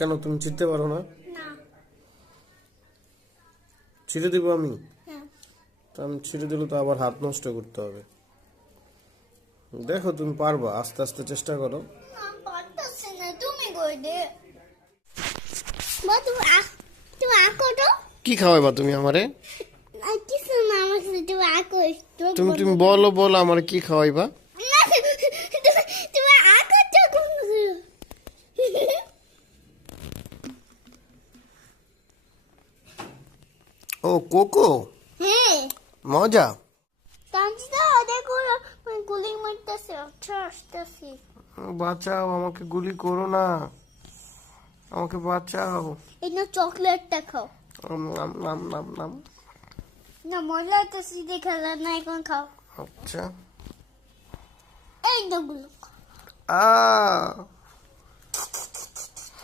কেন তুমি ছিঁড়তে পারো না? না। ছিঁড়ে দিব আমি? হ্যাঁ। তো আমি ছিঁড়ে দিলে তো আবার হাত নষ্ট করতে হবে। দেখো তুমি পারবা, আস্তে আস্তে চেষ্টা করো। না পারতেছি না, তুমি কই দে। বা তুমি আঁকো তো। কি খাওয়াইবা তুমি আমারে? আর কিছু না, আমার সাথে তুমি আঁকো একটু। তুমি বলো বলো আমারে কি খাওয়াইবা? তুমি আঁকো তো কোন। ও কোকো, হ্যাঁ। মজা। তানজিদা দেখো, গুলি মারতেছে, আচ্ছা আসতেছি। বাঁচাও, আমাকে গুলি করো না, আমাকে বাঁচাও। এই না চকলেটটা খাও। নাম নাম নাম নাম। না মজা তো সিধে খেলা না, এখন খাও। আচ্ছা। এই না গুলো। আ